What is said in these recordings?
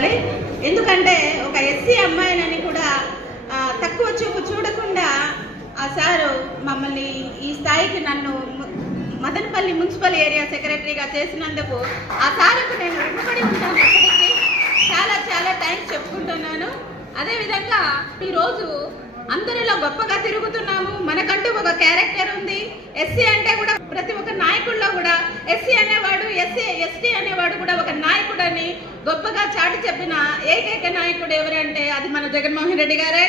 చెప్పుకోవాలి. ఎందుకంటే ఒక ఎస్సీ అమ్మాయినని కూడా తక్కువ చూపు చూడకుండా ఆ సారు మమ్మల్ని ఈ స్థాయికి నన్ను మదనపల్లి మున్సిపల్ ఏరియా సెక్రటరీగా చేసినందుకు ఆ సార్కు నేను రుణపడి ఉంటాను. ఎప్పటికీ చాలా చాలా థ్యాంక్స్ చెప్పుకుంటున్నాను. అదేవిధంగా ఈరోజు అందరిలో గొప్పగా తిరుగుతున్నాము. మనకంటూ ఒక క్యారెక్టర్ ఉంది. ఎస్సీ అంటే కూడా ప్రతి ఒక్క నాయకుల్లో కూడా ఎస్సీ అనేవాడు, ఎస్టీ అనేవాడు కూడా ఒక నాయకుడని గొప్పగా చాటి చెప్పిన ఏకైక నాయకుడు ఎవరంటే అది మన జగన్మోహన్ రెడ్డి గారే.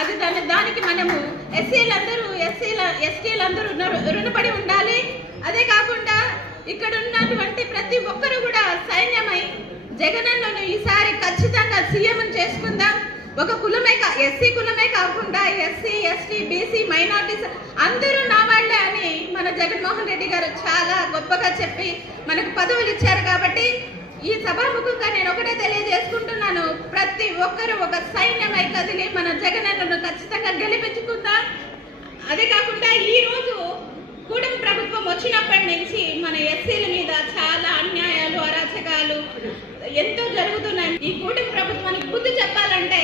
అది దానికి మనము ఎస్టీలందరూ రుణపడి ఉండాలి. అదే కాకుండా ఇక్కడ ఉన్నటువంటి ప్రతి ఒక్కరు కూడా సైన్యమై జగనన్నను ఈసారి ఖచ్చితంగా సీఎం చేసుకుందాం. ఒక కులమే ఎస్సీ కులమే కాకుండా ఎస్సీ, ఎస్టీ, బీసీ, మైనార్టీస్ అందరూ నా వాళ్ళే అని మన జగన్మోహన్ రెడ్డి గారు చాలా గొప్పగా చెప్పి మనకు పదవులు ఇచ్చారు. కాబట్టి ఈ సభాముఖంగా నేను ఒకటే తెలియజేసుకుంటున్నాను, ప్రతి ఒక్కరూ ఒక సైన్యమై కదిలి మన జగనన్నను ఖచ్చితంగా గెలిపించుకుందాం. అదే కాకుండా ఈ రోజు కూటమి ప్రభుత్వం వచ్చినప్పటి నుంచి మన ఎస్సీల మీద చాలా అన్యాయాలు, అరాచకాలు ఎంతో జరుగుతున్నాయి. ఈ కూటమి ప్రభుత్వానికి బుద్ధి చెప్పాలంటే